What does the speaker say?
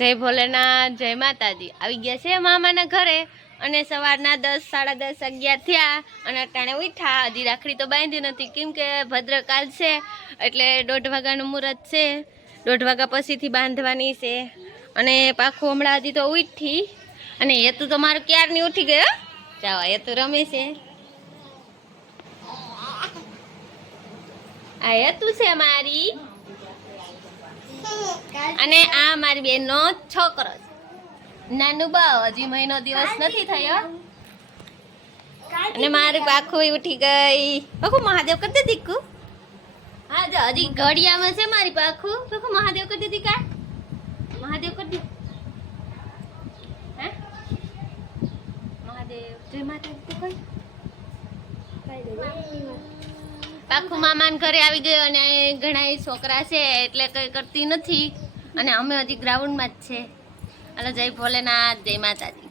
જય ભોલેનાથ, જય માતાજી। આવી ગયા છે મામાના ઘરે અને સવારના 10, 10:30, 11 થયા અને અટાણે ઉઠ્યા। હજી રાખડી તો બાંધી નથી કેમ કે ભદ્રકાલ છે એટલે 1:30 વાગ્યાનું મુહૂર્ત છે। 1:30 વાગ્યા પછીથી બાંધવાની છે અને પાખું હમણાં હજી તો ઉઠી અને હેતુ તો મારું ક્યારની ઉઠી ગયો। જાઓ હેતુ રમે છે। આ હેતુ છે મારી અને આ મારી બેનનો છોકરો છે નાનું બાવ। હજી મહિનો દિવસ નથી થયો અને મારી પાખું ઉઠી ગઈ। પાખું મહાદેવ કરી દે દીકુ। હા જો હજી ઘડિયામાં છે મારી પાખું। પાખું મહાદેવ કરી દીધી કા મહાદેવ કરી દી। હે મહાદેવ જય માતાજી કોઈ પાખું મામાના ઘરે આવી ગયો અને ઘણા છોકરા છે એટલે કઈ કરતી નથી અને અમે હજી ગ્રાઉન્ડમાં જ છે। હાલો જય ભોલેનાથ, જય માતાજી।